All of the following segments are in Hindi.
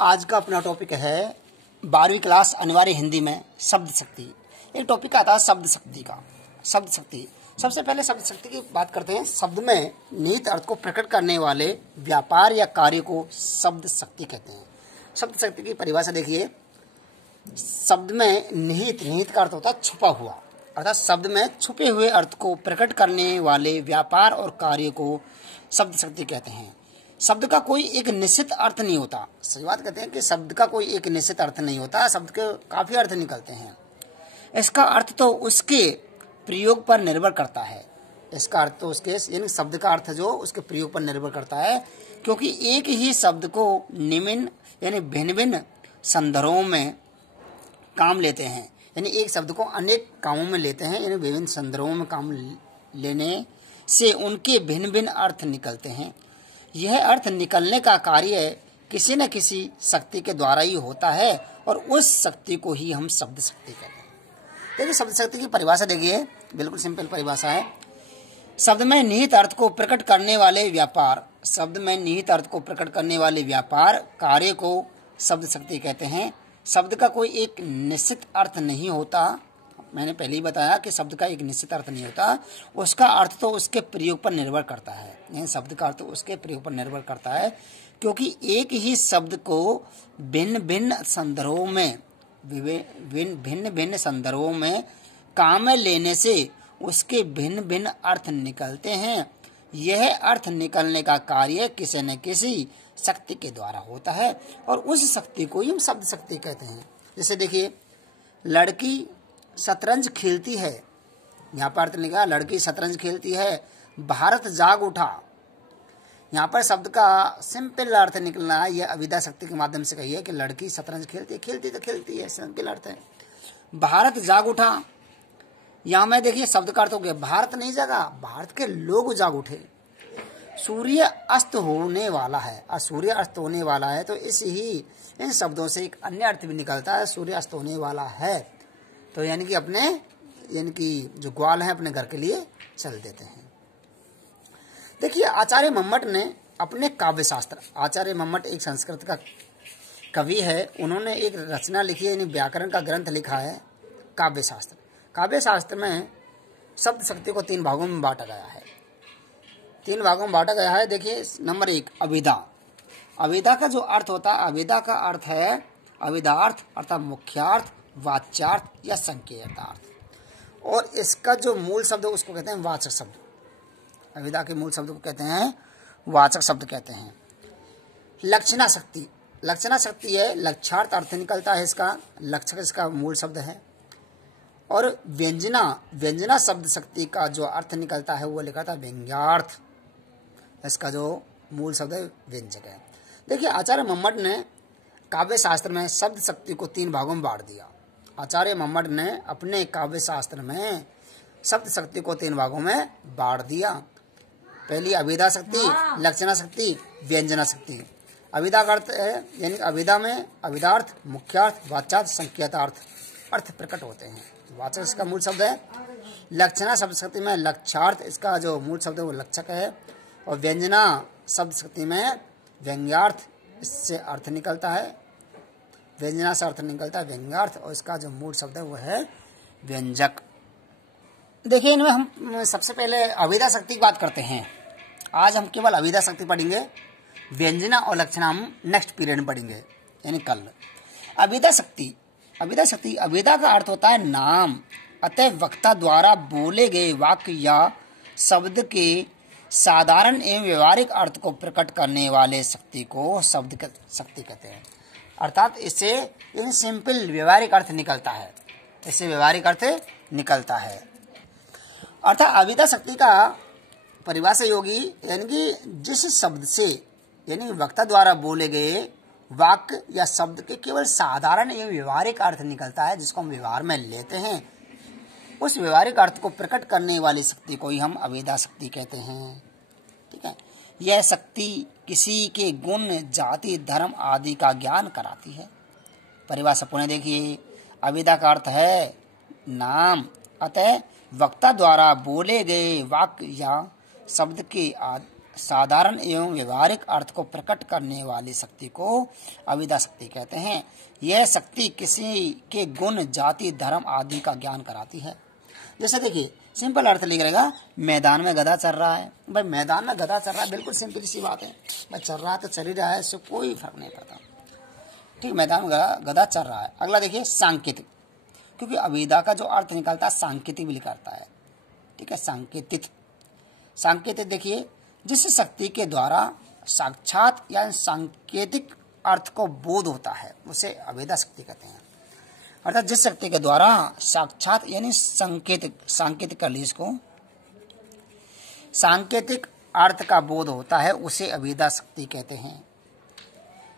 आज का अपना टॉपिक है 12वीं क्लास अनिवार्य हिंदी में शब्द शक्ति। एक टॉपिक आता है शब्द शक्ति का। शब्द शक्ति, सबसे पहले शब्द शक्ति की बात करते हैं। शब्द में निहित अर्थ को प्रकट करने वाले व्यापार या कार्य को शब्द शक्ति कहते हैं। शब्द शक्ति की परिभाषा देखिए। शब्द में निहित का अर्थ होता है छुपा हुआ, अर्थात शब्द में छुपे हुए अर्थ को प्रकट करने वाले व्यापार और कार्य को शब्द शक्ति कहते हैं। शब्द का कोई एक निश्चित अर्थ नहीं होता। सही बात कहते हैं कि शब्द का कोई एक निश्चित अर्थ नहीं होता, शब्द के काफी अर्थ निकलते हैं। इसका अर्थ तो उसके प्रयोग पर निर्भर करता है। इसका अर्थ तो उसके यानी शब्द का अर्थ जो उसके प्रयोग पर निर्भर करता है, क्योंकि एक ही शब्द को निम्न यानी भिन्न भिन्न संदर्भों में काम लेते हैं। यानी एक शब्द को अनेक कामों में लेते हैं, यानी विभिन्न संदर्भों में काम लेने से उनके भिन्न भिन्न अर्थ निकलते हैं। यह अर्थ निकलने का कार्य किसी न किसी शक्ति के द्वारा ही होता है और उस शक्ति को ही हम शब्द शक्ति कहते हैं। देखिए शब्द शक्ति की परिभाषा देखिए, बिल्कुल सिंपल परिभाषा है। शब्द में निहित अर्थ को प्रकट करने वाले व्यापार, शब्द में निहित अर्थ को प्रकट करने वाले व्यापार कार्य को शब्द शक्ति कहते हैं। शब्द का कोई एक निश्चित अर्थ नहीं होता। मैंने पहले ही बताया कि शब्द का एक निश्चित अर्थ नहीं होता, उसका अर्थ तो उसके प्रयोग पर निर्भर करता है। यानी शब्द का अर्थ उसके प्रयोग पर निर्भर करता है, क्योंकि एक ही शब्द को भिन्न भिन्न संदर्भों में काम में लेने से उसके भिन्न भिन्न अर्थ निकलते हैं। यह अर्थ निकलने का कार्य किसी न किसी शक्ति के द्वारा होता है और उस शक्ति को ही हम शब्द शक्ति कहते हैं। जैसे देखिए, लड़की शतरंज खेलती है, यहाँ पर अर्थ लिखा लड़की शतरंज खेलती है, भारत जाग उठा। यहाँ पर शब्द का सिंपल अर्थ निकलना है, यह अविदा शक्ति के माध्यम से कही है कि लड़की शतरंज खेलती है। खेलती तो खेलती है, सिंपल अर्थ है। भारत जाग उठा, यहाँ में देखिए शब्द का अर्थ हो गया भारत नहीं जागा, भारत के लोग जाग उठे। सूर्य अस्त होने वाला है, और सूर्य अस्त होने वाला है तो इन शब्दों से एक अन्य अर्थ भी निकलता है, सूर्य अस्त होने वाला है। तो यानी कि जो ग्वाल हैं अपने घर के लिए चल देते हैं। देखिए आचार्य मम्मट ने अपने काव्य शास्त्र, आचार्य मम्मट एक संस्कृत का कवि है, उन्होंने एक रचना लिखी है, यानी व्याकरण का ग्रंथ लिखा है काव्य शास्त्र। काव्य शास्त्र में शब्द शक्ति को 3 भागों में बांटा गया है। 3 भागों में बांटा गया है। देखिए नंबर 1 अभिधा। अभिधा का जो अर्थ होता है, अभिधा का अर्थ है अभिधार्थ अर्थात मुख्यार्थ, वाच्यार्थ या संकेतार्थ, और इसका जो मूल शब्द है उसको कहते हैं वाचक शब्द। अभिधा के मूल शब्द को कहते हैं वाचक शब्द कहते हैं। लक्षणा शक्ति, लक्षणा शक्ति है लक्षार्थ अर्थ निकलता है इसका, लक्षक इसका मूल शब्द है। और व्यंजना शब्द शक्ति का जो अर्थ निकलता है वो लिखा था व्यंग्यार्थ, इसका जो मूल शब्द है व्यंजक है। देखिए आचार्य मम्मट ने काव्य शास्त्र में शब्द शक्ति को 3 भागों में बांट दिया। आचार्य मम्मट ने अपने काव्य शास्त्र में शब्द शक्ति को 3 भागों में बांट दिया। पहली अभिधा शक्ति, लक्षणा शक्ति, व्यंजना शक्ति। अभिधा का अर्थ है यानी अभिधा में अभिधार्थ, मुख्यार्थ, वाच्यार्थ, संकेतार्थ अर्थ प्रकट होते हैं। वाचक इसका मूल शब्द है। लक्षणा शब्द शक्ति में लक्षार्थ इसका जो मूल शब्द है वो लक्षक है, और व्यंजना शब्द शक्ति में व्यंग्यार्थ इससे अर्थ निकलता है, व्यंजना से अर्थ निकलता है व्यंग्यार्थ, और इसका जो मूल शब्द है वो है व्यंजक। देखिए इनमें हम सबसे पहले अभिधा शक्ति की बात करते हैं। आज हम केवल अभिधा शक्ति पढ़ेंगे, व्यंजना और लक्षणा हम नेक्स्ट पीरियड में पढ़ेंगे, यानी कल। अभिधा शक्ति, अभिधा का अर्थ होता है नाम, अतः वक्ता द्वारा बोले गए वाक्य या शब्द के साधारण एवं व्यवहारिक अर्थ को प्रकट करने वाले शक्ति को शब्द शक्ति कहते हैं। अर्थात इससे सिंपल व्यवहारिक अर्थ निकलता है, इससे व्यवहारिक अर्थ निकलता है। अर्थात अभिधा शक्ति का परिभाषा योगी यानी कि जिस शब्द से यानी वक्ता द्वारा बोले गए वाक्य या शब्द के केवल साधारण एवं व्यवहारिक अर्थ निकलता है, जिसको हम व्यवहार में लेते हैं, उस व्यवहारिक अर्थ को प्रकट करने वाली शक्ति को ही हम अभिधा शक्ति कहते हैं। ठीक है, यह शक्ति किसी के गुण, जाति, धर्म आदि का ज्ञान कराती है। परिभाषा पुनः देखिए। अभिधा का अर्थ है नाम, अतः वक्ता द्वारा बोले गए वाक्य या साधारण एवं व्यवहारिक अर्थ को प्रकट करने वाली शक्ति को अविद्या शक्ति कहते हैं। यह शक्ति किसी के गुण, जाति, धर्म आदि का ज्ञान कराती है। जैसे देखिए, सिंपल अर्थ लिख रहेगा, मैदान में गधा चल रहा है। भाई मैदान में गधा चल रहा है, बिल्कुल सिंपल सी बात है। भाई चल रहा है तो चल ही रहा है, इससे कोई फर्क नहीं पड़ता। ठीक, मैदान में गधा चल रहा है। अगला देखिए सांकेतिक, क्योंकि अविद्या का जो अर्थ निकलता है सांकेतिक भी निकलता है। ठीक है, सांकेतिक। सांकेतिक देखिए, जिस शक्ति के द्वारा साक्षात या सांकेतिक अर्थ को बोध होता है उसे अविद्या शक्ति कहते हैं। अर्थात जिस शक्ति के द्वारा साक्षात यानी सांकेतिक कर ली इसको, सांकेतिक अर्थ का बोध होता है उसे अविद्या शक्ति कहते हैं।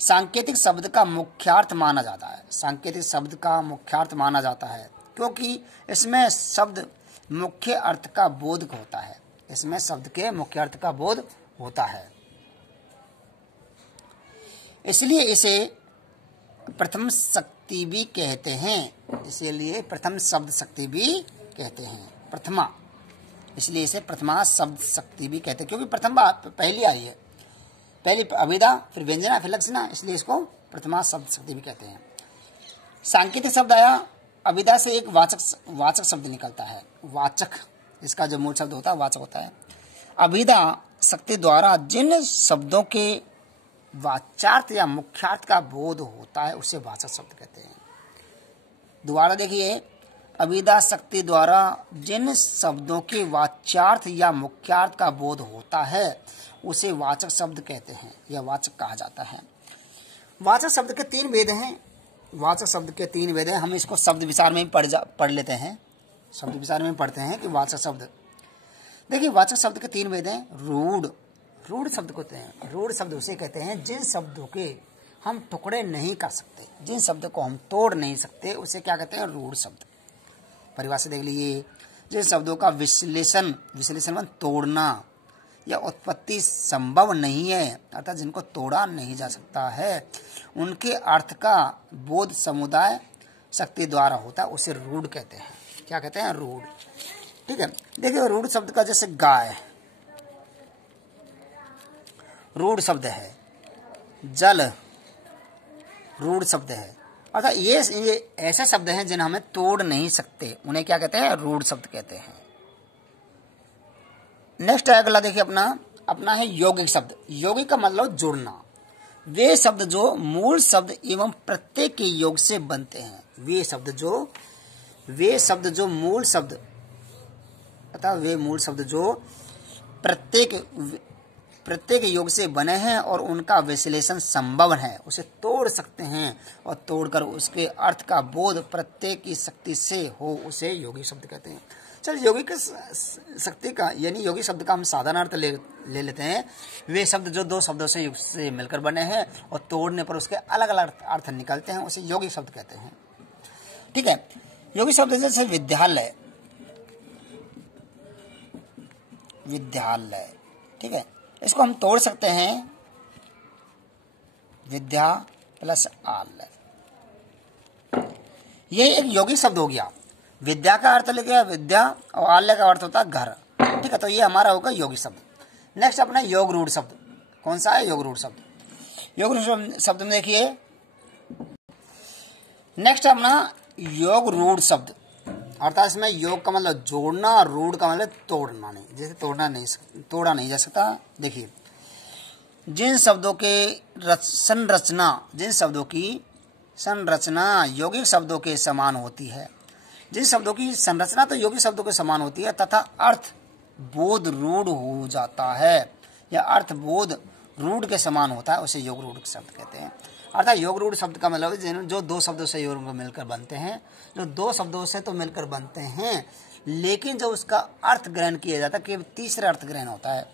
सांकेतिक शब्द का मुख्यार्थ माना जाता है। सांकेतिक शब्द का मुख्यार्थ माना जाता है क्योंकि इसमें शब्द मुख्य अर्थ का बोध होता है। इसमें शब्द के मुख्य अर्थ का बोध होता है, इसलिए इसे प्रथम शक्ति भी कहते हैं। इसीलिए प्रथम शब्द शक्ति भी कहते हैं, प्रथमा। इसलिए इसे प्रथमा शब्द शक्ति भी कहते हैं क्योंकि प्रथम बात पहली आई है, पहली अविद्या, फिर व्यंजना, फिर लक्षणा, इसलिए इसको प्रथमा शब्द शक्ति भी कहते हैं। सांकेतिक शब्द आया, अविद्या से एक वाचक शब्द निकलता है। वाचक, इसका जो मूल शब्द होता है वाचक होता है। अविद्या शक्ति द्वारा जिन शब्दों के वाच्यार्थ या मुख्यार्थ का बोध होता है उसे वाचक शब्द कहते हैं। दोबारा देखिए, अविद्या शक्ति द्वारा जिन शब्दों के वाच्यार्थ या मुख्यार्थ का बोध होता है उसे वाचक शब्द कहते हैं या वाचक कहा जाता है। वाचक शब्द के तीन भेद हैं। वाचक शब्द के तीन भेद हैं। हम इसको शब्द विचार में पढ़ लेते हैं। शब्द विचार में पढ़ते हैं कि वाचक शब्द, देखिए वाचक शब्द के तीन भेद हैं। रूढ़ शब्द कहते हैं। रूढ़ शब्द उसे कहते हैं जिन शब्दों के हम टुकड़े नहीं कर सकते, जिन शब्दों को हम तोड़ नहीं सकते उसे क्या कहते हैं? रूढ़ शब्द। परिभाषा देख लीजिए, जिन शब्दों का विश्लेषण मतलब तोड़ना या उत्पत्ति संभव नहीं है, अर्थात जिनको तोड़ा नहीं जा सकता है, उनके अर्थ का बोध समुदाय शक्ति द्वारा होता है, उसे रूढ़ कहते हैं। क्या कहते हैं? रूढ़। ठीक है, देखिए रूढ़ शब्द का जैसे गाय रूढ़ शब्द है, जल रूढ़ शब्द है, अर्थात ये ऐसे शब्द हैं जिन्हें हमें तोड़ नहीं सकते, उन्हें क्या कहते हैं? रूढ़ शब्द कहते हैं। नेक्स्ट अगला देखिए अपना है यौगिक शब्द। यौगिक का मतलब जोड़ना। वे शब्द जो मूल शब्द एवं प्रत्यय के योग से बनते हैं। वे शब्द जो मूल शब्द अर्थात वे मूल शब्द जो प्रत्येक योग से बने हैं और उनका विश्लेषण संभव है, उसे तोड़ सकते हैं और तोड़कर उसके अर्थ का बोध प्रत्येक की शक्ति से हो, उसे योगी शब्द कहते हैं। चल यौगिक शक्ति का यानी योगी शब्द का हम साधारण अर्थ ले लेते हैं। वे शब्द जो दो शब्दों से मिलकर बने हैं और तोड़ने पर उसके अलग अलग अर्थ निकलते हैं, उसे योगी शब्द कहते हैं। ठीक है, योगी शब्द जैसे विद्यालय। ठीक है, इसको हम तोड़ सकते हैं, विद्या प्लस आलय, ये एक योगी शब्द हो गया। विद्या का अर्थ लिख गया विद्या और आलय का अर्थ होता है घर। ठीक है, तो ये हमारा होगा योगी शब्द। नेक्स्ट अपना योग रूढ़ शब्द। कौन सा है? योग रूढ़ शब्द। योग रूढ़ शब्द में देखिए, नेक्स्ट अपना योग रूढ़ शब्द, अर्थात इसमें योग का मतलब जोड़ना और रूढ़ का मतलब तोड़ना नहीं, जैसे तोड़ा नहीं जा सकता। देखिए, जिन शब्दों की संरचना यौगिक शब्दों के समान होती है, जिन शब्दों की संरचना तो यौगिक शब्दों के समान होती है तथा अर्थ बोध रूढ़ हो जाता है या अर्थ बोध रूढ़ के समान होता है, उसे योग रूढ़ शब्द कहते हैं। अर्थात योग रूढ़ शब्द का मतलब जो दो शब्दों से मिलकर बनते हैं, जो दो शब्दों से तो मिलकर बनते हैं, लेकिन जब उसका अर्थ ग्रहण किया जाता है कि तीसरा अर्थ ग्रहण होता है।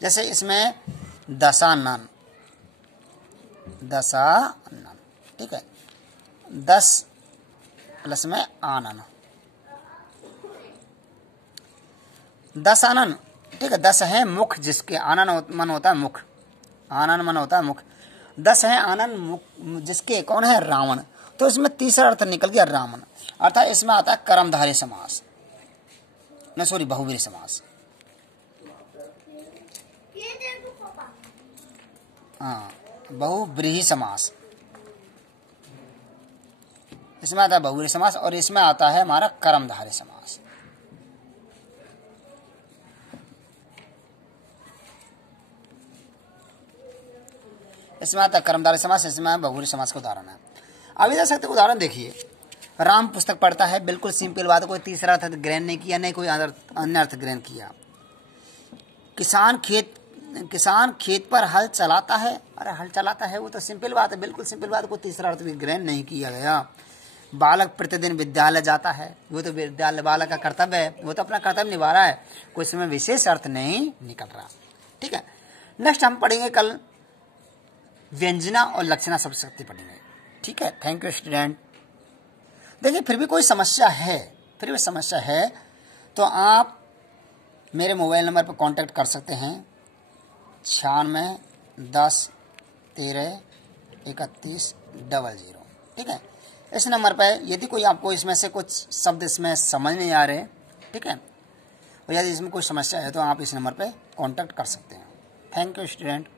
जैसे इसमें दशानन, ठीक है, 10 प्लस में आनन, दशानन। ठीक है, 10 है मुख, जिसके आनन मन होता है मुख, आनन मन होता है मुख। 10 है आनन जिसके कौन है? रावण। तो इसमें तीसरा अर्थ निकल गया रावण। अर्थात इसमें आता है कर्मधारय समास, बहुव्रीहि समास। हाँ, बहुव्रीहि समास, इसमें आता है बहुव्रीहि समास और इसमें आता है हमारा कर्मधारय समास। इसमें आता है कर्मधारय समास, इसमें बहुव्रीहि समास का उदाहरण है। अब इधर सकते उदाहरण देखिए, राम पुस्तक पढ़ता है, बिल्कुल सिंपल बात, कोई तीसरा अर्थ ग्रहण नहीं किया, नहीं कोई अन्य अर्थ ग्रहण किया। किसान खेत पर हल चलाता है, अरे हल चलाता है वो तो सिंपल बात है, बिल्कुल सिंपल बात, कोई तीसरा अर्थ भी ग्रहण नहीं किया गया। बालक प्रतिदिन विद्यालय जाता है, वो तो विद्यालय बालक का कर्तव्य है, वो तो अपना कर्तव्य निभा रहा है, कोई इसमें विशेष अर्थ नहीं निकल रहा। ठीक है, नेक्स्ट हम पढ़ेंगे कल व्यंजना और लक्षणा शब्द शक्ति पढ़ेंगे। ठीक है, थैंक यू स्टूडेंट। देखिए फिर भी कोई समस्या है, तो आप मेरे मोबाइल नंबर पर कांटेक्ट कर सकते हैं 9610133100। ठीक है, इस नंबर पर यदि कोई आपको इसमें से कुछ शब्द इसमें समझ नहीं आ रहे, ठीक है, और यदि इसमें कोई समस्या है तो आप इस नंबर पर कांटेक्ट कर सकते हैं। Thank you student.